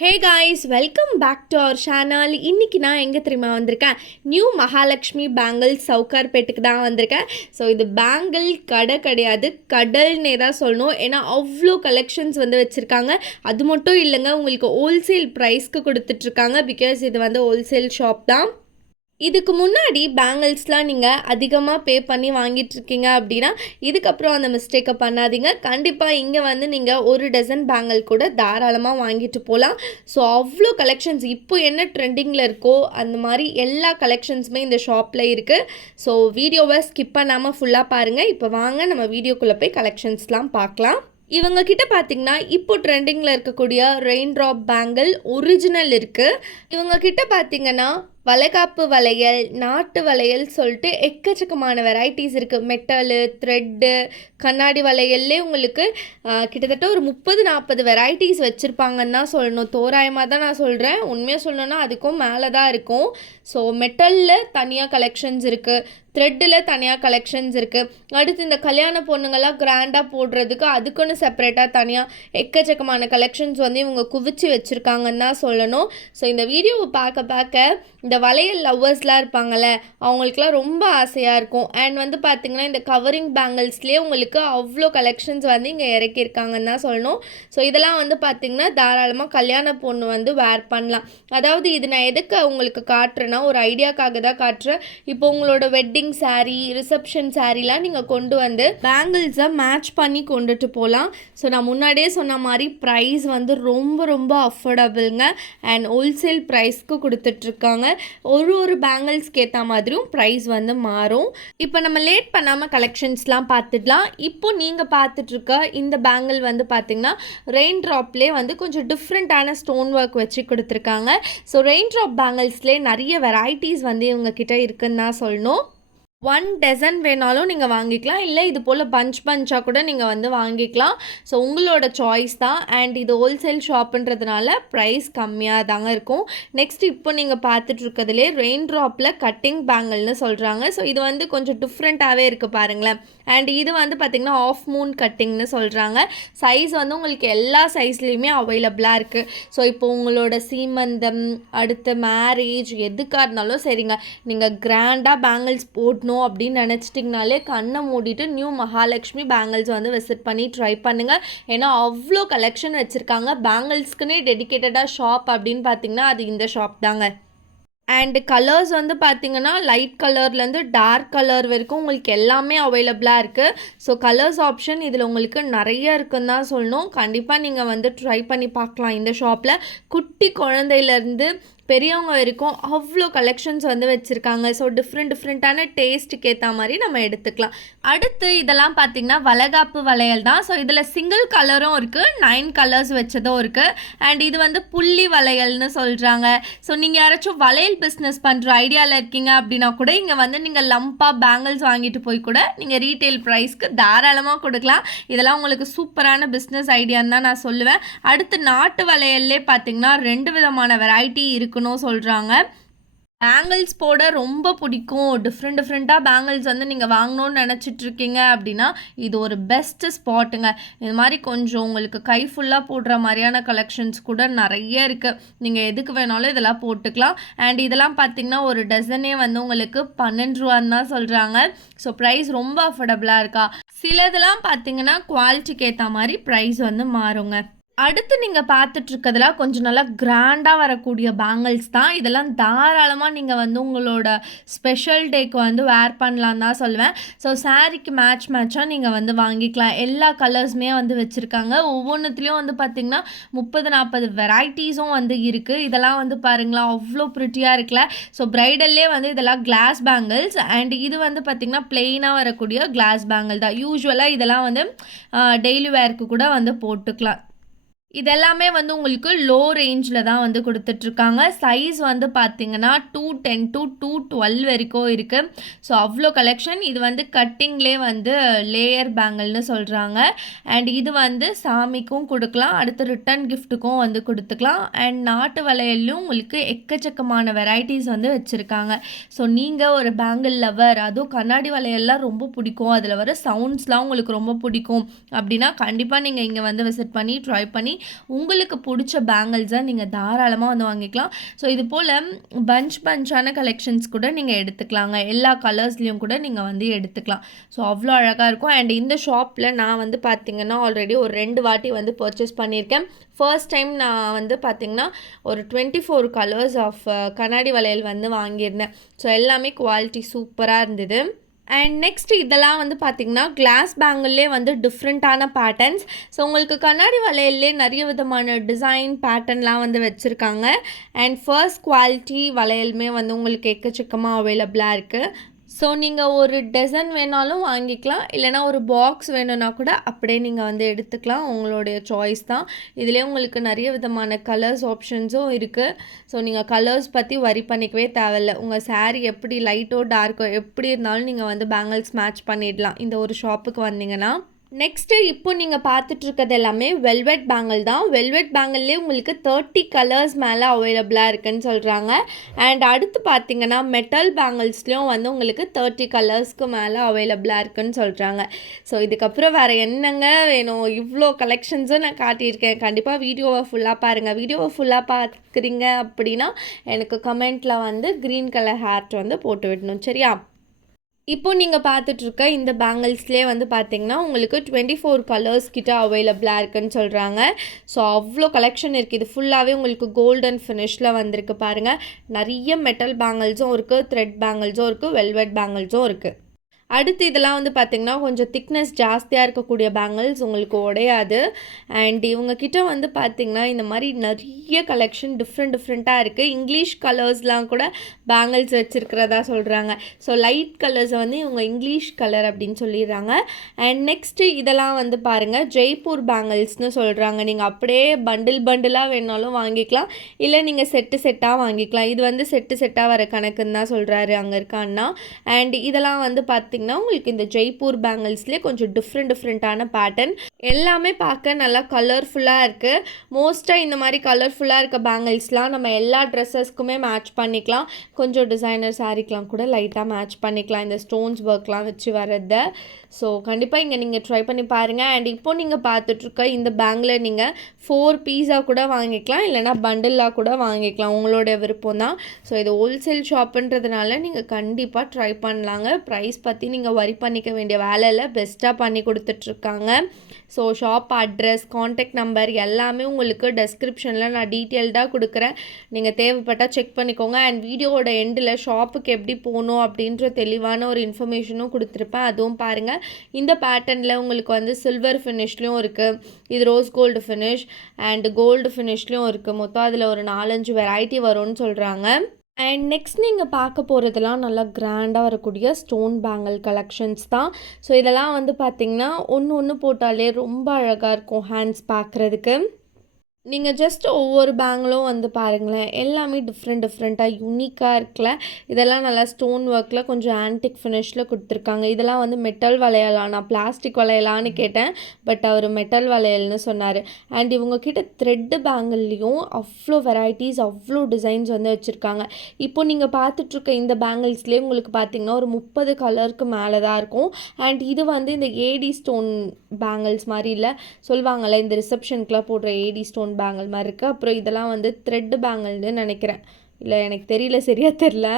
Hey guys, welcome back to our channel. இன்றைக்கி நான் எங்கே தெரியுமா வந்திருக்கேன்? நியூ மகாலட்சுமி பேங்கிள் சவுகார்பேட்டுக்கு தான் வந்திருக்கேன். ஸோ இது பேங்கிள் கடை கிடையாது, கடல்னே தான் சொல்லணும். ஏன்னா அவ்வளோ கலெக்ஷன்ஸ் வந்து வச்சுருக்காங்க. அது மட்டும் இல்லைங்க, உங்களுக்கு ஹோல்சேல் ப்ரைஸ்க்கு கொடுத்துட்ருக்காங்க. பிகாஸ் இது வந்து ஹோல்சேல் ஷாப் தான். இதுக்கு முன்னாடி பேங்கிள்ஸ்லாம் நீங்கள் அதிகமாக பே பண்ணி வாங்கிட்டுருக்கீங்க அப்படின்னா இதுக்கப்புறம் அந்த மிஸ்டேக்கை பண்ணாதீங்க. கண்டிப்பாக இங்கே வந்து நீங்கள் ஒரு டசன் பேங்கிள் கூட தாராளமாக வாங்கிட்டு போகலாம். ஸோ அவ்வளோ கலெக்ஷன்ஸ் இப்போ என்ன ட்ரெண்டிங்கில் இருக்கோ அந்த மாதிரி எல்லா கலெக்ஷன்ஸுமே இந்த ஷாப்பில் இருக்குது. ஸோ வீடியோவை ஸ்கிப் பண்ணாமல் ஃபுல்லாக பாருங்கள். இப்போ வாங்க நம்ம வீடியோக்குள்ளே போய் கலெக்ஷன்ஸ்லாம் பார்க்கலாம். இவங்க கிட்ட பார்த்தீங்கன்னா இப்போ ட்ரெண்டிங்கில் இருக்கக்கூடிய ரெயின் ட்ராப் பேங்கிள் ஒரிஜினல் இருக்குது. இவங்க கிட்ட பார்த்தீங்கன்னா வளைகாப்பு வளையல், நாட்டு வளையல் சொல்லிட்டு எக்கச்சக்கமான வெரைட்டிஸ் இருக்குது. மெட்டலு, த்ரெட்டு, கண்ணாடி வளையல்லே உங்களுக்கு கிட்டத்தட்ட ஒரு 30-40 வெரைட்டிஸ் வச்சுருப்பாங்கன்னு தான் சொல்லணும். தோராயமாக தான் நான் சொல்கிறேன். உண்மையாக சொல்லணுன்னா அதுக்கும் மேலே தான் இருக்கும். ஸோ மெட்டலில் தனியாக கலெக்ஷன்ஸ் இருக்குது, த்ரெட்டில் தனியாக கலெக்ஷன்ஸ் இருக்குது. அடுத்து இந்த கல்யாண பொண்ணுங்கள்லாம் கிராண்டாக போடுறதுக்கு அதுக்குன்னு செப்பரேட்டாக தனியாக எக்கச்சக்கமான கலெக்ஷன்ஸ் வந்து இவங்க குவிச்சு வச்சுருக்காங்கன்னு தான் சொல்லணும். ஸோ இந்த வீடியோவை பார்க்க இந்த வளையல் லவ்வர்ஸ்லாம் இருப்பாங்கள்ல, அவங்களுக்குலாம் ரொம்ப ஆசையாக இருக்கும். அண்ட் வந்து பார்த்திங்கன்னா இந்த கவரிங் பேங்கிள்ஸ்லேயே உங்களுக்கு அவ்வளோ கலெக்ஷன்ஸ் வந்து இங்கே இறக்கியிருக்காங்கன்னு தான் சொல்லணும். ஸோ இதெல்லாம் வந்து பார்த்திங்கன்னா தாராளமாக கல்யாண பொண்ணு வந்து வேர் பண்ணலாம். அதாவது இது நான் எதுக்கு உங்களுக்கு காட்டுறேன்னா ஒரு ஐடியாக்காக தான் காட்டுறேன். இப்போ உங்களோட வெட்டிங் சாரீ, ரிசப்ஷன் சாரீலாம் நீங்கள் கொண்டு வந்து பேங்கிள்ஸை மேட்ச் பண்ணி கொண்டுட்டு போகலாம். ஸோ நான் முன்னாடியே சொன்ன மாதிரி ப்ரைஸ் வந்து ரொம்ப அஃபோர்டபுளுங்க. அண்ட் ஹோல்சேல் ப்ரைஸ்க்கு கொடுத்துட்ருக்காங்க. ஒரு பேங்கிள்ஸ்க்கு ஏற்ற மாதிரியும் ப்ரைஸ் வந்து மாறும். இப்போ நம்ம லேட் பண்ணாமல் கலெக்ஷன்ஸ்லாம் பார்த்துடலாம். இப்போ நீங்கள் பார்த்துட்ருக்க இந்த பேங்கிள் வந்து பார்த்திங்கன்னா ரெயின் ட்ராப்லேயே வந்து கொஞ்சம் டிஃப்ரெண்ட்டான ஸ்டோன் ஒர்க் வச்சு கொடுத்துருக்காங்க. ஸோ ரெயின் ட்ராப் பேங்கிள்ஸ்லேயே நிறைய வெரைட்டிஸ் வந்து இவங்கக்கிட்ட இருக்குன்னு தான் சொல்லணும். 1 டசன் வேணாலும் நீங்கள் வாங்கிக்கலாம், இல்லை இது போல் பஞ்சாக கூட நீங்கள் வந்து வாங்கிக்கலாம். ஸோ உங்களோட சாய்ஸ் தான். அண்ட் இது ஹோல்சேல் ஷாப்புன்றதுனால ப்ரைஸ் கம்மியாக தாங்க இருக்கும். நெக்ஸ்ட் இப்போ நீங்கள் பார்த்துட்ருக்கிறதுலே ரெயின் ட்ராப்பில் கட்டிங் பேங்கிள்னு சொல்கிறாங்க. ஸோ இது வந்து கொஞ்சம் டிஃப்ரெண்ட்டாகவே இருக்குது பாருங்களேன். அண்ட் இது வந்து பார்த்திங்கன்னா ஆஃப் மூன் கட்டிங்னு சொல்கிறாங்க. சைஸ் வந்து உங்களுக்கு எல்லா சைஸ்லேயுமே அவைலபிளாக இருக்குது. ஸோ இப்போ உங்களோட சீமந்தம், அடுத்த மேரேஜ் எதுக்காக இருந்தாலும் சரிங்க, நீங்கள் கிராண்டாக பேங்கிள்ஸ் போடணும் அப்படின்னு நினச்சிட்டிங்கனாலே கண்ணை மூடிட்டு நியூ மகாலட்சுமி பேங்கிள்ஸ் வந்து விசிட் பண்ணி ட்ரை பண்ணுங்கள். ஏன்னா அவ்வளோ கலெக்ஷன் வச்சுருக்காங்க. பேங்கிள்ஸ்க்குன்னே டெடிக்கேட்டடாக ஷாப் அப்படின்னு பார்த்தீங்கன்னா அது இந்த ஷாப் தாங்க. அண்டு கலர்ஸ் வந்து பார்த்திங்கன்னா லைட் கலர்லேருந்து டார்க் கலர் வரைக்கும் உங்களுக்கு எல்லாமே அவைலபிளாக இருக்குது. ஸோ கலர்ஸ் ஆப்ஷன் இதில் உங்களுக்கு நிறைய இருக்குன்னு தான் சொல்லணும். கண்டிப்பாக நீங்கள் வந்து ட்ரை பண்ணி பார்க்கலாம் இந்த ஷாப்பில். குட்டி குழந்தையிலேருந்து பெரியவங்க வரைக்கும் அவ்வளோ கலெக்ஷன்ஸ் வந்து வச்சுருக்காங்க. ஸோ டிஃப்ரெண்ட்டான டேஸ்ட்டுக்கு ஏற்ற மாதிரி நம்ம எடுத்துக்கலாம். அடுத்து இதெல்லாம் பார்த்திங்கன்னா வளைகாப்பு வளையல் தான். ஸோ இதில் சிங்கிள் கலரும் இருக்குது, 9 கலர்ஸ் வச்சதும் இருக்குது. அண்ட் இது வந்து புள்ளி வளையல்னு சொல்கிறாங்க. ஸோ நீங்கள் யாராச்சும் வளையல் பிஸ்னஸ் பண்ணுற ஐடியாவில் இருக்கீங்க அப்படின்னா கூட இங்கே வந்து நீங்கள் லம்பாக பேங்கிள்ஸ் வாங்கிட்டு போய் கூட நீங்கள் ரீட்டெயில் ப்ரைஸ்க்கு தாராளமாக கொடுக்கலாம். இதெல்லாம் உங்களுக்கு சூப்பரான பிஸ்னஸ் ஐடியான்னு தான் நான் சொல்லுவேன். அடுத்து நாட்டு வளையல்லே பார்த்திங்கன்னா 2 விதமான வெரைட்டி இருக்குன்னு சொல்கிறாங்க. பேங்கிள்ஸ் போட ரொம்ப பிடிக்கும், டிஃப்ரெண்ட்டாக பேங்கிள்ஸ் வந்து நீங்கள் வாங்கணும்னு நினச்சிட்ருக்கீங்க அப்படின்னா இது ஒரு பெஸ்ட்டு ஸ்பாட்டுங்க. இது மாதிரி கொஞ்சம் உங்களுக்கு கை ஃபுல்லாக போடுற மாதிரியான கலெக்ஷன்ஸ் கூட நிறைய இருக்குது. நீங்கள் எதுக்கு வேணாலும் இதெல்லாம் போட்டுக்கலாம். அண்ட் இதெல்லாம் பார்த்திங்கன்னா ஒரு டசனே வந்து உங்களுக்கு 12 ரூபான்னு தான் சொல்கிறாங்க. ஸோ ப்ரைஸ் ரொம்ப அஃபோர்டபுளாக இருக்கா. சிலதெல்லாம் பார்த்திங்கன்னா குவாலிட்டிக்கு ஏற்ற மாதிரி ப்ரைஸ் வந்து மாறுங்க. அடுத்து நீங்கள் பார்த்துட்ருக்கிறதுலாம் கொஞ்சம் நல்லா கிராண்டாக வரக்கூடிய பேங்கிள்ஸ் தான். இதெல்லாம் தாராளமாக நீங்கள் வந்து உங்களோட ஸ்பெஷல் டேக்கு வந்து வேர் பண்ணலாம் தான் சொல்லுவேன். ஸோ சாரீக்கு மேட்சாக நீங்கள் வந்து வாங்கிக்கலாம். எல்லா கலர்ஸுமே வந்து வச்சுருக்காங்க. ஒவ்வொன்றுத்துலேயும் வந்து பார்த்திங்கன்னா 30-40 வெரைட்டிஸும் வந்து இருக்குது. இதெல்லாம் வந்து பாருங்களா அவ்வளோ ப்ரிட்டியாக இருக்குல்ல. ஸோ ப்ரைடல்லே வந்து இதெல்லாம் கிளாஸ் பேங்கிள்ஸ். அண்ட் இது வந்து பார்த்திங்கன்னா பிளெயினாக வரக்கூடிய கிளாஸ் பேங்கிள் தான். யூஸ்வலாக இதெல்லாம் வந்து டெய்லி வேர்க்கு கூட வந்து போட்டுக்கலாம். இதெல்லாமே வந்து உங்களுக்கு லோ ரேஞ்சில் தான் வந்து கொடுத்துட்ருக்காங்க. சைஸ் வந்து பார்த்திங்கன்னா 210 to 212 வரைக்கும் இருக்குது. ஸோ அவ்வளோ கலெக்ஷன். இது வந்து கட்டிங்லேயே வந்து லேயர் பேங்கிள்னு சொல்கிறாங்க. அண்ட் இது வந்து சாமிக்கும் கொடுக்கலாம், அடுத்து ரிட்டன் கிஃப்ட்டுக்கும் வந்து கொடுத்துக்கலாம். அண்ட் நாட்டு வளையல்லையும் உங்களுக்கு எக்கச்சக்கமான வெரைட்டிஸ் வந்து வச்சுருக்காங்க. ஸோ நீங்கள் ஒரு பேங்கிள் லவர், அதுவும் கண்ணாடி வளையல்லாம் ரொம்ப பிடிக்கும், அதில் வர சவுண்ட்ஸ்லாம் உங்களுக்கு ரொம்ப பிடிக்கும் அப்படின்னா கண்டிப்பாக நீங்கள் இங்கே வந்து விசிட் பண்ணி ட்ரை பண்ணி உங்களுக்கு பிடிச்ச பேங்கிள்ஸை நீங்கள் தாராளமாக வந்து வாங்கிக்கலாம். ஸோ இது போல் பஞ்சான கலெக்ஷன்ஸ் கூட நீங்கள் எடுத்துக்கலாங்க. எல்லா கலர்ஸ்லேயும் கூட நீங்கள் வந்து எடுத்துக்கலாம். ஸோ அவ்வளோ அழகாக இருக்கும். அண்ட் இந்த ஷாப்பில் நான் வந்து பார்த்திங்கன்னா ஆல்ரெடி ஒரு 2 வாட்டி வந்து பர்ச்சேஸ் பண்ணியிருக்கேன். ஃபர்ஸ்ட் டைம் நான் வந்து பார்த்திங்கன்னா ஒரு 24 கலர்ஸ் ஆஃப் கண்ணாடி வளையல் வந்து வாங்கியிருந்தேன். ஸோ எல்லாமே குவாலிட்டி சூப்பராக இருந்தது. அண்ட் நெக்ஸ்ட் இதெல்லாம் வந்து பார்த்திங்கன்னா கிளாஸ் பேங்கிள்லே வந்து டிஃப்ரெண்ட்டான பேட்டர்ன்ஸ். ஸோ உங்களுக்கு கண்ணாடி வளையல்லே நிறைய விதமான டிசைன் பேட்டர்ன்லாம் வந்து வச்சுருக்காங்க. அண்ட் ஃபர்ஸ்ட் குவாலிட்டி வளையலுமே வந்து உங்களுக்கு எக்கச்சக்கமாக அவைலபிளாக இருக்குது. ஸோ நீங்கள் ஒரு டசன் வேணாலும் வாங்கிக்கலாம், இல்லைனா ஒரு பாக்ஸ் வேணும்னா கூட அப்படியே நீங்கள் வந்து எடுத்துக்கலாம். உங்களுடைய சாய்ஸ் தான். இதிலே உங்களுக்கு நிறைய விதமான கலர்ஸ் ஆப்ஷன்ஸும் இருக்குது. ஸோ நீங்கள் கலர்ஸ் பற்றி வரி பண்ணிக்கவே தேவையில்லை. உங்கள் saree எப்படி லைட்டோ டார்க்கோ எப்படி இருந்தாலும் நீங்கள் வந்து பேங்கிள்ஸ் மேட்ச் பண்ணிடலாம் இந்த ஒரு ஷாப்புக்கு வந்தீங்கன்னா. நெக்ஸ்ட்டு இப்போ நீங்கள் பார்த்துட்ருக்கிறது எல்லாமே வெல்வெட் பேங்கிள் தான். வெல்வெட் பேங்கிள்லேயே உங்களுக்கு 30 கலர்ஸ் மேலே அவைலபிளாக இருக்குதுன்னு சொல்கிறாங்க. அண்ட் அடுத்து பார்த்திங்கன்னா மெட்டல் பேங்கிள்ஸ்லேயும் வந்து உங்களுக்கு 30 கலர்ஸ்க்கு மேலே அவைலபிளாக இருக்குதுன்னு சொல்கிறாங்க. ஸோ இதுக்கப்புறம் வேறு என்னங்க வேணும்? இவ்வளோ கலெக்ஷன்ஸும் நான் காட்டியிருக்கேன். கண்டிப்பாக வீடியோவை ஃபுல்லாக பாருங்கள். வீடியோவை ஃபுல்லாக பார்க்குறீங்க அப்படின்னா எனக்கு கமெண்ட்டில் வந்து க்ரீன் கலர் ஹார்ட் வந்து போட்டு விடணும், சரியா? இப்போ நீங்கள் பார்த்துட்ருக்க இந்த பேங்கிள்ஸ்லேயே வந்து பார்த்திங்கன்னா உங்களுக்கு 24 கலர்ஸ் கிட்ட அவைலபிளாக இருக்குன்னு சொல்கிறாங்க. ஸோ அவ்வளோ கலெக்ஷன் இருக்குது. இது ஃபுல்லாகவே உங்களுக்கு கோல்டன் ஃபினிஷில் வந்திருக்கு பாருங்கள். நிறைய மெட்டல் பேங்கிள்ஸும் இருக்குது, த்ரெட் பேங்கிள்ஸும் இருக்குது, வெல்வெட் பேங்கிள்ஸும் இருக்குது. அடுத்து இதெல்லாம் வந்து பார்த்திங்கன்னா கொஞ்சம் திக்னஸ் ஜாஸ்தியாக இருக்கக்கூடிய பேங்கிள்ஸ், உங்களுக்கு உடையாது. அண்ட் இவங்கக்கிட்ட வந்து பார்த்திங்கன்னா இந்த மாதிரி நிறைய கலெக்ஷன் டிஃப்ரெண்ட்டாக இருக்குது. இங்கிலீஷ் கலர்ஸ்லாம் கூட பேங்கிள்ஸ் வச்சுருக்கிறதா சொல்கிறாங்க. ஸோ லைட் கலர்ஸை வந்து இவங்க இங்கிலீஷ் கலர் அப்படின்னு சொல்லிடுறாங்க. அண்ட் நெக்ஸ்ட்டு இதெல்லாம் வந்து பாருங்கள் ஜெய்ப்பூர் பேங்கிள்ஸ்னு சொல்கிறாங்க. நீங்கள் அப்படியே பண்டிலாக வேணாலும் வாங்கிக்கலாம், இல்லை நீங்கள் செட்டாக வாங்கிக்கலாம். இது வந்து செட்டாக வர கணக்குன்னு தான் சொல்கிறாரு அங்கே இருக்கான்னா. அண்ட் இதெல்லாம் வந்து பார்த்திங்கன்னா உங்களுக்கு இந்த ஜெய்ப்பூர் பேங்கிள்ஸ்லேயே கொஞ்சம் டிஃப்ரெண்ட்டான பேட்டர்ன் எல்லாமே பார்க்க நல்லா கலர்ஃபுல்லாக இருக்குது. மோஸ்ட்டாக இந்த மாதிரி கலர்ஃபுல்லாக இருக்க பேங்கிள்ஸ்லாம் நம்ம எல்லா ட்ரெஸ்ஸஸ்க்குமே மேட்ச் பண்ணிக்கலாம். கொஞ்சம் டிசைனர் சாரீக்கெலாம் கூட லைட்டாக மேட்ச் பண்ணிக்கலாம் இந்த ஸ்டோன்ஸ் ஒர்க்லாம் வச்சு வர்றத. ஸோ கண்டிப்பாக இங்கே நீங்கள் ட்ரை பண்ணி பாருங்கள். அண்ட் இப்போது நீங்கள் பார்த்துட்ருக்க இந்த பேங்கில் நீங்கள் 4 பீஸாக கூட வாங்கிக்கலாம், இல்லைனா பண்டிலாக கூட வாங்கிக்கலாம், உங்களோட விருப்பம் தான். ஸோ இது ஹோல்சேல் ஷாப்புன்றதுனால நீங்கள் கண்டிப்பாக ட்ரை பண்ணலாங்க. ப்ரைஸ் பற்றி நீங்கள் வரி பண்ணிக்க வேண்டிய வேலையில் பெஸ்ட்டாக பண்ணி கொடுத்துட்ருக்காங்க. So shop address, contact number எல்லாமே உங்களுக்கு டெஸ்கிரிப்ஷனில் நான் டீட்டெயில்டாக கொடுக்குறேன். நீங்கள் தேவைப்பட்டால் செக் பண்ணிக்கோங்க. அண்ட் வீடியோவோட எண்டில் ஷாப்புக்கு எப்படி போகணும் அப்படின்ற தெளிவான ஒரு இன்ஃபர்மேஷனும் கொடுத்துருப்பேன், அதுவும் பாருங்கள். இந்த பேட்டர்னில் உங்களுக்கு வந்து சில்வர் ஃபினிஷ்லேயும் இருக்குது, இது rose gold finish and gold ஃபினிஷ்லேயும் இருக்குது. மொத்தம் அதில் ஒரு 4-5 வெரைட்டி வரும்னு சொல்கிறாங்க. அண்ட் நெக்ஸ்ட் நீங்கள் பார்க்க போகிறதுலாம் நல்லா கிராண்டாக வரக்கூடிய ஸ்டோன் பேங்கிள் கலெக்ஷன்ஸ் தான். ஸோ இதெல்லாம் வந்து பார்த்திங்கன்னா ஒன்று போட்டாலே ரொம்ப அழகாக இருக்கும் ஹேண்ட்ஸ் பார்க்குறதுக்கு. நீங்கள் ஜஸ்ட் ஒவ்வொரு பேங்கிலும் வந்து பாருங்களேன், எல்லாமே டிஃப்ரெண்ட்டாக யூனிக்காக இருக்குல்ல. இதெல்லாம் நல்லா ஸ்டோன் ஒர்க்கில் கொஞ்சம் ஆன்டிக் ஃபினிஷில் கொடுத்துருக்காங்க. இதெல்லாம் வந்து மெட்டல் வளையலா, நான் பிளாஸ்டிக் வளையலான்னு கேட்டேன், பட் அவர் மெட்டல் வளையல்னு சொன்னார். அண்ட் இவங்கக்கிட்ட த்ரெட்டு பேங்கிள்லேயும் அவ்வளோ வெரைட்டிஸ், அவ்வளோ டிசைன்ஸ் வந்து வச்சுருக்காங்க. இப்போ நீங்கள் பார்த்துட்ருக்க இந்த பேங்கிள்ஸ்லேயே உங்களுக்கு பார்த்திங்கன்னா ஒரு 30 கலருக்கு மேலே தான் இருக்கும். அண்ட் இது வந்து இந்த ஏடி ஸ்டோன் பேங்கிள்ஸ் மாதிரி இல்லை, சொல்லுவாங்கள்ல இந்த ரிசப்ஷனுக்குலாம் போடுற ஏடி ஸ்டோன் பேங்கிள் மாதிரி இருக்குது. அப்புறம் இதெல்லாம் வந்து த்ரெட் பேங்கிள்னு நினைக்கிறேன், இல்லை எனக்கு தெரியல, சரியாக தெரில.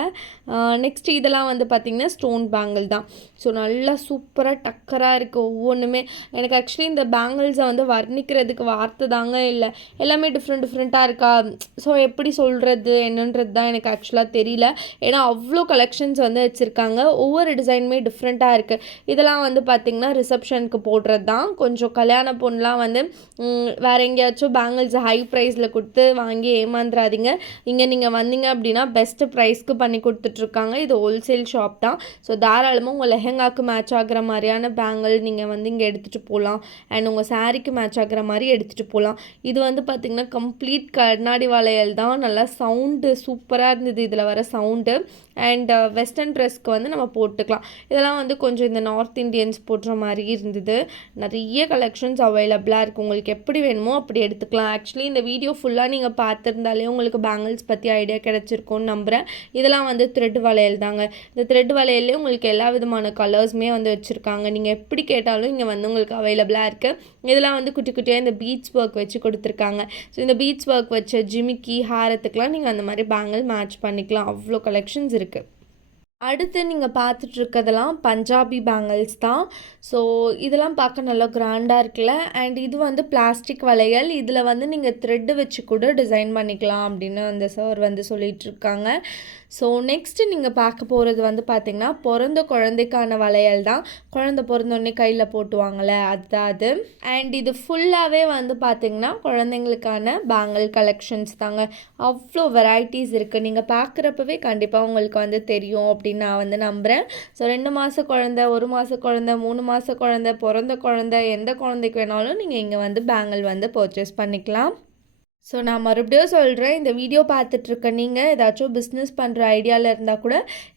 நெக்ஸ்ட் இதெல்லாம் வந்து பார்த்திங்கன்னா ஸ்டோன் பேங்கிள் தான். ஸோ நல்லா சூப்பராக டக்கராக இருக்குது ஒவ்வொன்றுமே. எனக்கு ஆக்சுவலி இந்த பேங்கிள்ஸை வந்து வர்ணிக்கிறதுக்கு வார்த்தை தாங்க இல்லை, எல்லாமே டிஃப்ரெண்ட்டாக இருக்கா. ஸோ எப்படி சொல்கிறது என்னன்றது தான் எனக்கு ஆக்சுவலாக தெரியல. ஏன்னா அவ்வளோ கலெக்ஷன்ஸ் வந்து வச்சுருக்காங்க, ஒவ்வொரு டிசைனுமே டிஃப்ரெண்ட்டாக இருக்குது. இதெல்லாம் வந்து பார்த்திங்கன்னா ரிசப்ஷனுக்கு போடுறது தான். கொஞ்சம் கல்யாண பொண்ணுலாம் வந்து வேறு எங்கேயாச்சும் பேங்கிள்ஸ் ஹை ப்ரைஸில் கொடுத்து வாங்கி ஏமாந்துடாதீங்க. இங்கே நீங்கள் வந்தீங்க அப்படின்னா பெஸ்ட்டு ப்ரைஸ்க்கு பண்ணி கொடுத்துட்ருக்காங்க. இது ஹோல்சேல் ஷாப் தான். ஸோ தாராளமாக உங்கள் லெஹெங்காக்கு மேட்ச் ஆகிற மாதிரியான பேங்கிள் நீங்கள் வந்து இங்கே எடுத்துகிட்டு போகலாம். அண்ட் உங்கள் சாரீக்கு மேட்ச் ஆகிற மாதிரி எடுத்துகிட்டு போகலாம். இது வந்து பார்த்திங்கன்னா கம்ப்ளீட் கண்ணாடி வளையல் தான். நல்லா சவுண்டு சூப்பராக இருந்தது இதில் வர சவுண்டு. அண்ட் வெஸ்டர்ன் ட்ரெஸ்க்கு வந்து நம்ம போட்டுக்கலாம். இதெல்லாம் வந்து கொஞ்சம் இந்த நார்த் இண்டியன்ஸ் போடுற மாதிரி இருந்தது. நிறைய கலெக்ஷன்ஸ் அவைலபிளாக இருக்குது, உங்களுக்கு எப்படி வேணுமோ அப்படி எடுத்துக்கலாம். ஆக்சுவலி இந்த வீடியோ ஃபுல்லாக நீங்கள் பார்த்துருந்தாலே உங்களுக்கு பேங்கிள்ஸ் பற்றி ஐடியா ஐடியா கிடச்சிருக்கும்னு நம்புகிறேன். இதெல்லாம் வந்து த்ரெட் வளையல் தாங்க. இந்த த்ரெட் வளையல்லே உங்களுக்கு எல்லா விதமான கலர்ஸுமே வந்து வச்சுருக்காங்க. நீங்கள் எப்படி கேட்டாலும் இங்கே வந்து உங்களுக்கு அவைலபிளாக இருக்குது. இதெல்லாம் வந்து குட்டி குட்டியாக இந்த பீட்ஸ் ஒர்க் வச்சு கொடுத்துருக்காங்க. ஸோ இந்த பீட்ஸ் ஒர்க் வச்ச ஜிமிக்கி ஹாரத்துக்கெலாம் நீங்கள் அந்த மாதிரி பேங்கிள் மேட்ச் பண்ணிக்கலாம். அவ்வளோ கலெக்ஷன்ஸ் இருக்குது. அடுத்து நீங்கள் பார்த்துட்ருக்கதெல்லாம் பஞ்சாபி பேங்கிள்ஸ் தான். ஸோ இதெல்லாம் பார்க்க நல்லா கிராண்டாக இருக்குல்ல. அண்ட் இது வந்து பிளாஸ்டிக் வளையல். இதில் வந்து நீங்கள் த்ரெட்டு வச்சு கூட டிசைன் பண்ணிக்கலாம் அப்படின்னு அந்த சார் வந்து சொல்லிகிட்ருக்காங்க. ஸோ நெக்ஸ்ட்டு நீங்கள் பார்க்க போகிறது வந்து பார்த்திங்கன்னா பிறந்த குழந்தைக்கான வளையல் தான். குழந்தை பிறந்தோடனே கையில் போட்டுவாங்கள்ல, அதுதான் அது. அண்ட் இது ஃபுல்லாகவே வந்து பார்த்திங்கன்னா குழந்தைங்களுக்கான பேங்கிள் கலெக்ஷன்ஸ் தாங்க. அவ்வளோ வெரைட்டிஸ் இருக்குது. நீங்கள் பார்க்குறப்பவே கண்டிப்பாக உங்களுக்கு வந்து தெரியும் அப்படின்னு நான் வந்து நம்புகிறேன். ஸோ 2 மாத குழந்தை, 1 மாத குழந்தை, 3 மாத குழந்தை, பிறந்த குழந்தை, எந்த குழந்தைக்கு வேணாலும் நீங்கள் இங்கே வந்து பேங்கிள் வந்து பர்ச்சேஸ் பண்ணிக்கலாம். ஸோ நான் மறுபடியும் சொல்கிறேன், இந்த வீடியோ பார்த்துட்ருக்க நீங்கள் ஏதாச்சும் பிஸ்னஸ் பண்ணுற ஐடியாவில் இருந்தால் கூட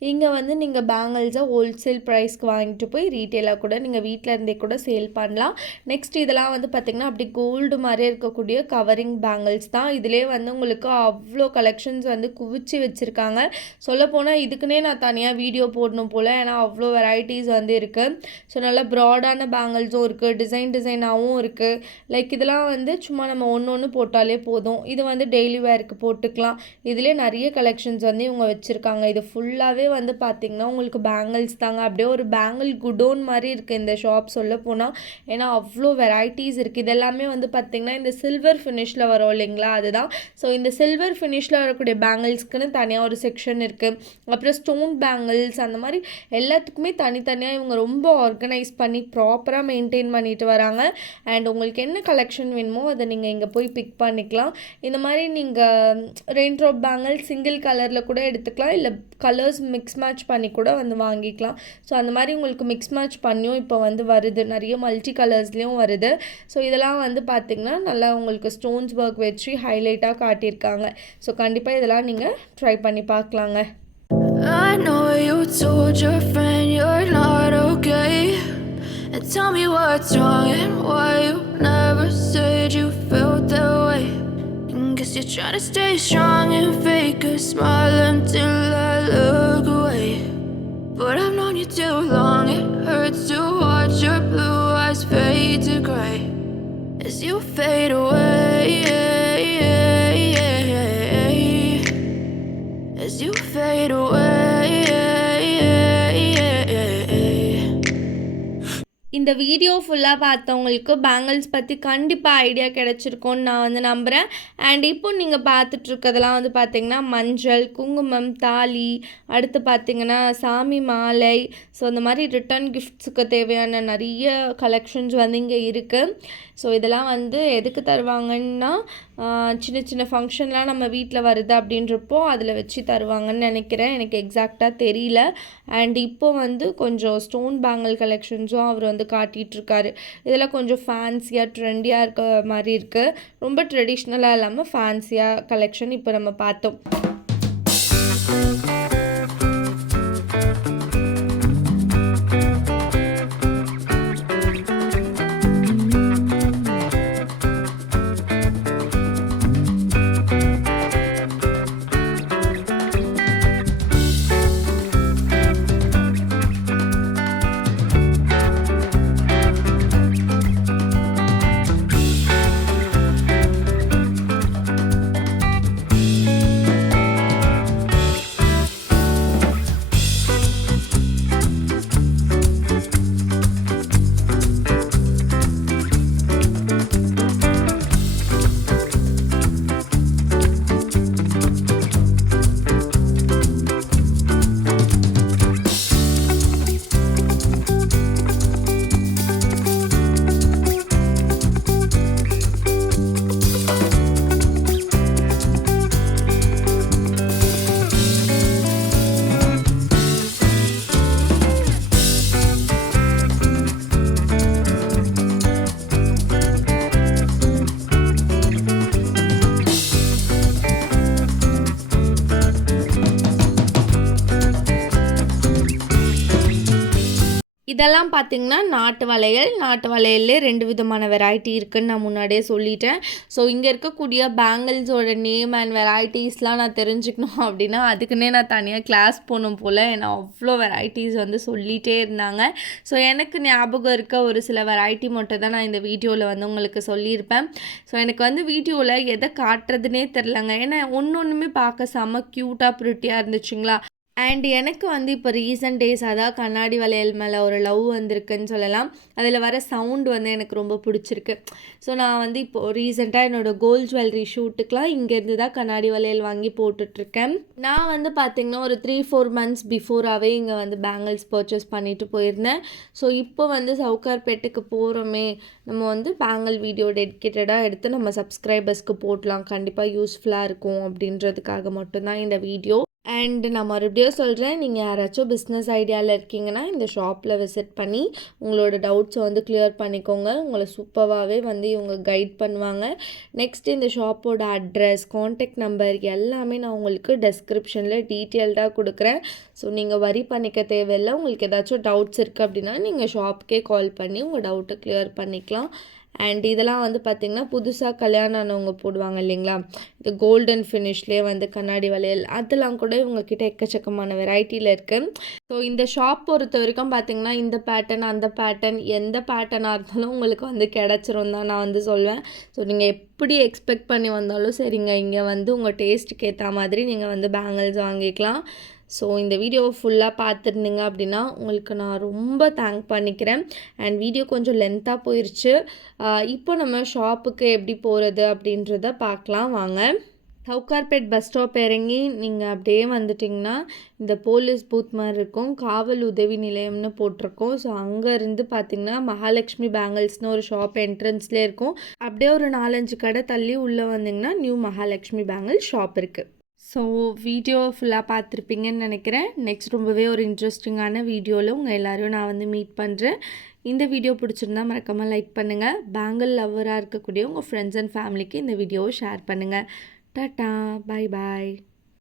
இங்கே வந்து நீங்கள் பேங்கிள்ஸை ஹோல்சேல் ப்ரைஸ்க்கு வாங்கிட்டு போய் ரீட்டெயிலாக கூட நீங்கள் வீட்டில் இருந்தே கூட சேல் பண்ணலாம். நெக்ஸ்ட் இதெல்லாம் வந்து பார்த்திங்கன்னா அப்படி கோல்டு மாதிரி இருக்கக்கூடிய கவரிங் பேங்கிள்ஸ் தான். இதிலே வந்து உங்களுக்கு அவ்வளோ கலெக்ஷன்ஸ் வந்து குவிச்சு வச்சுருக்காங்க. சொல்லப்போனால் இதுக்குன்னே நான் தனியாக வீடியோ போடணும் போல், ஏன்னா அவ்வளோ வெரைட்டிஸ் வந்து இருக்குது. ஸோ நல்லா ப்ராடான பேங்கிள்ஸும் இருக்குது, டிசைனாகவும் இருக்குது. லைக் இதெல்லாம் வந்து சும்மா நம்ம ஒன்று போட்டாலே போதும். இது வந்து டெய்லி வேருக்கு போட்டுக்கலாம். இதிலே நிறைய கலெக்ஷன்ஸ் வந்து இவங்க வச்சுருக்காங்க. இது ஃபுல்லாகவே வந்து பார்த்திங்கன்னா உங்களுக்கு பேங்கிள்ஸ் தாங்க. அப்படியே ஒரு பேங்கிள் குடோன் மாதிரி இருக்குது இந்த ஷாப் சொல்ல போனால். ஏன்னா அவ்வளோ வெரைட்டிஸ் இருக்குது. இதெல்லாமே வந்து பார்த்திங்கன்னா இந்த சில்வர் ஃபினிஷில் வரும் இல்லைங்களா, அதுதான். ஸோ இந்த சில்வர் ஃபினிஷில் வரக்கூடிய பேங்கிள்ஸ்க்குன்னு தனியாக ஒரு செக்ஷன் இருக்குது. அப்புறம் ஸ்டோன் பேங்கிள்ஸ், அந்த மாதிரி எல்லாத்துக்குமே தனித்தனியாக இவங்க ரொம்ப ஆர்கனைஸ் பண்ணி ப்ராப்பராக மெயின்டைன் பண்ணிட்டு வராங்க. அண்ட் உங்களுக்கு என்ன கலெக்ஷன் வேணுமோ அதை நீங்கள் இங்கே போய் பிக் பண்ணிக்கலாம். இந்த மாதிரி நீங்கள் ரெயின் ட்ராப் பேங்கிள் சிங்கிள் கலரில் கூட எடுத்துக்கலாம், இல்லை கலர்ஸ் மிக்ஸ் மேட்ச் பண்ணி கூட வந்து வாங்கிக்கலாம். ஸோ அந்த மாதிரி உங்களுக்கு மிக்ஸ் மேட்ச் பண்ணியும் இப்போ வந்து வருது, நிறைய மல்டி கலர்ஸ்லேயும் வருது. ஸோ இதெல்லாம் வந்து பார்த்திங்கன்னா நல்லா உங்களுக்கு ஸ்டோன்ஸ் ஒர்க் வச்சு ஹைலைட்டாக காட்டியிருக்காங்க. ஸோ கண்டிப்பாக இதெல்லாம் நீங்கள் ட்ரை பண்ணி பார்க்கலாங்க. I know you told your friend you're not okay, and tell me what's wrong and why you never said you felt that way. Guess you're trying to stay strong and fake a smile until I look away. But I've known you too long, it hurts to watch your blue eyes fade to grey as you fade away, as you fade away. இந்த video ஃபுல்லாக பார்த்தவங்களுக்கு bangles பற்றி கண்டிப்பாக idea கிடச்சிருக்கோன்னு நான் வந்து நம்புகிறேன். And இப்போ நீங்கள் பார்த்துட்ருக்கதெல்லாம் வந்து பார்த்திங்கன்னா மஞ்சள், குங்குமம், தாலி, அடுத்து பார்த்திங்கன்னா சாமி மாலை. ஸோ இந்த மாதிரி ரிட்டர்ன் கிஃப்ட்ஸுக்கு தேவையான நிறைய கலெக்ஷன்ஸ் வந்து இங்கே இருக்குது. ஸோ இதெல்லாம் வந்து எதுக்கு தருவாங்கன்னா சின்ன சின்ன ஃபங்க்ஷன்லாம் நம்ம வீட்டில் வருது அப்படின்றப்போ அதில் வச்சு தருவாங்கன்னு நினைக்கிறேன், எனக்கு எக்ஸாக்டாக தெரியல. அண்ட் இப்போ வந்து கொஞ்சம் ஸ்டோன் பேங்கிள் கலெக்ஷன்ஸும் அவர் வந்து காட்டிகிட்ருக்காரு. இதெல்லாம் கொஞ்சம் ஃபேன்சியாக ட்ரெண்டியாக இருக்க மாதிரி இருக்குது. ரொம்ப ட்ரெடிஷ்னலாக இல்லாமல் ஃபேன்சியாக கலெக்ஷன் இப்போ நம்ம பார்த்தோம். இதெல்லாம் பார்த்திங்கன்னா நாட்டு வளையல். நாட்டு வளையல்லே 2 விதமான வெரைட்டி இருக்குதுன்னு நான் முன்னாடியே சொல்லிட்டேன். ஸோ இங்கே இருக்கக்கூடிய பேங்கிள்ஸோட நேம் அண்ட் வெரைட்டிஸ்லாம் நான் தெரிஞ்சுக்கணும் அப்படின்னா அதுக்குன்னே நான் தனியாக கிளாஸ் போகணும் போல். ஏன்னா அவ்வளோ வெரைட்டிஸ் வந்து சொல்லிகிட்டே இருந்தாங்க. ஸோ எனக்கு ஞாபகம் இருக்க ஒரு சில வெரைட்டி மட்டும் தான் நான் இந்த வீடியோவில் வந்து உங்களுக்கு சொல்லியிருப்பேன். ஸோ எனக்கு வந்து வீடியோவில் எதை காட்டுறதுனே தெரிலங்க. ஏன்னா ஒன்றுமே பார்க்க செம்ம க்யூட்டாக ப்ரிட்டியாக இருந்துச்சுங்களா. அண்ட் எனக்கு வந்து இப்போ ரீசன்ட் டேஸ் அதான் கண்ணாடி வளையல் மேலே ஒரு லவ் வந்திருக்குன்னு சொல்லலாம். அதில் வர சவுண்டு வந்து எனக்கு ரொம்ப பிடிச்சிருக்கு. ஸோ நான் வந்து இப்போது ரீசெண்டாக என்னோடய கோல்ட் ஜுவல்லரி ஷூட்டுக்கெலாம் இங்கேருந்து தான் கண்ணாடி வளையல் வாங்கி போட்டுட்ருக்கேன். நான் வந்து பார்த்திங்கன்னா ஒரு 3-4 மந்த்ஸ் பிஃபோராகவே இங்கே வந்து பேங்கிள்ஸ் பர்ச்சேஸ் பண்ணிவிட்டு போயிருந்தேன். ஸோ இப்போ வந்து சவுகார்பேட்டுக்கு போகிறோமே, நம்ம வந்து பேங்கிள் வீடியோ டெடிக்கேட்டடாக எடுத்து நம்ம சப்ஸ்கிரைபர்ஸ்க்கு போடலாம், கண்டிப்பாக யூஸ்ஃபுல்லாக இருக்கும் அப்படின்றதுக்காக மட்டும்தான் இந்த வீடியோ. அண்ட் நான் மறுபடியும் சொல்கிறேன், நீங்கள் யாராச்சும் பிஸ்னஸ் ஐடியாவில் இருக்கீங்கன்னா இந்த ஷாப்பில் விசிட் பண்ணி உங்களோட டவுட்ஸை வந்து கிளியர் பண்ணிக்கோங்க. உங்களை சூப்பராகவே வந்து இவங்க கைட் பண்ணுவாங்க. நெக்ஸ்ட் இந்த ஷாப்போட அட்ரஸ், காண்டாக்ட் நம்பர் எல்லாமே நான் உங்களுக்கு டெஸ்கிரிப்ஷனில் டீட்டெயில்டாக கொடுக்குறேன். ஸோ நீங்கள் வரி பண்ணிக்க தேவையில்லை. உங்களுக்கு ஏதாச்சும் டவுட்ஸ் இருக்குது அப்படின்னா நீங்கள் ஷாப்புக்கே கால் பண்ணி உங்கள் டவுட்டை கிளியர் பண்ணிக்கலாம். அண்ட் இதெல்லாம் வந்து பார்த்திங்கன்னா புதுசாக கல்யாணம் ஆனவங்க போடுவாங்க இல்லைங்களா, இந்த கோல்டன் ஃபினிஷ்லேயே வந்து கண்ணாடி வளையல், அதெல்லாம் கூட இவங்கக்கிட்ட எக்கச்சக்கமான வெரைட்டியில் இருக்குது. ஸோ இந்த ஷாப் பொறுத்த வரைக்கும் பார்த்திங்கன்னா இந்த பேட்டர்ன் அந்த பேட்டர்ன் எந்த பேட்டர்னாக இருந்தாலும் உங்களுக்கு வந்து கிடச்சிரும் தான் நான் வந்து சொல்வேன். ஸோ நீங்கள் எப்படி எக்ஸ்பெக்ட் பண்ணி வந்தாலும் சரிங்க, இங்கே வந்து உங்கள் டேஸ்ட்டுக்கு ஏற்ற மாதிரி நீங்கள் வந்து பேங்கிள்ஸ் வாங்கிக்கலாம். ஸோ இந்த வீடியோவை ஃபுல்லாக பார்த்துருந்தீங்க அப்படின்னா உங்களுக்கு நான் ரொம்ப தேங்க் பண்ணிக்கிறேன். அண்ட் வீடியோ கொஞ்சம் லென்த்தாக போயிடுச்சு. இப்போ நம்ம ஷாப்புக்கு எப்படி போகிறது அப்படின்றத பார்க்கலாம் வாங்க. சவுகார்பேட் பஸ் ஸ்டாப் இறங்கி நீங்கள் அப்படியே வந்துட்டிங்கன்னா இந்த போலீஸ் பூத் மாதிரி இருக்கும், காவல் உதவி நிலையம்னு போட்டிருக்கோம். ஸோ அங்கேருந்து பார்த்திங்கன்னா மகாலட்சுமி பேங்கிள்ஸ்னு ஒரு ஷாப் என்ட்ரன்ஸ்லேயே இருக்கும். அப்படியே ஒரு 4-5 கடை தள்ளி உள்ளே வந்திங்கன்னா நியூ மகாலட்சுமி பேங்கிள் ஷாப் இருக்குது. ஸோ வீடியோ ஃபுல்லாக பார்த்துருப்பீங்கன்னு நினைக்கிறேன். நெக்ஸ்ட் ரொம்பவே ஒரு இன்ட்ரெஸ்டிங்கான வீடியோவில் உங்கள் எல்லோரையும் நான் வந்து மீட் பண்ணுறேன். இந்த வீடியோ பிடிச்சிருந்தா மறக்காமல் லைக் பண்ணுங்கள். பேங்கிள் லவ்வராக இருக்கக்கூடிய உங்கள் ஃப்ரெண்ட்ஸ் அண்ட் ஃபேமிலிக்கு இந்த வீடியோவை ஷேர் பண்ணுங்கள். டாட்டா, பாய் பாய்.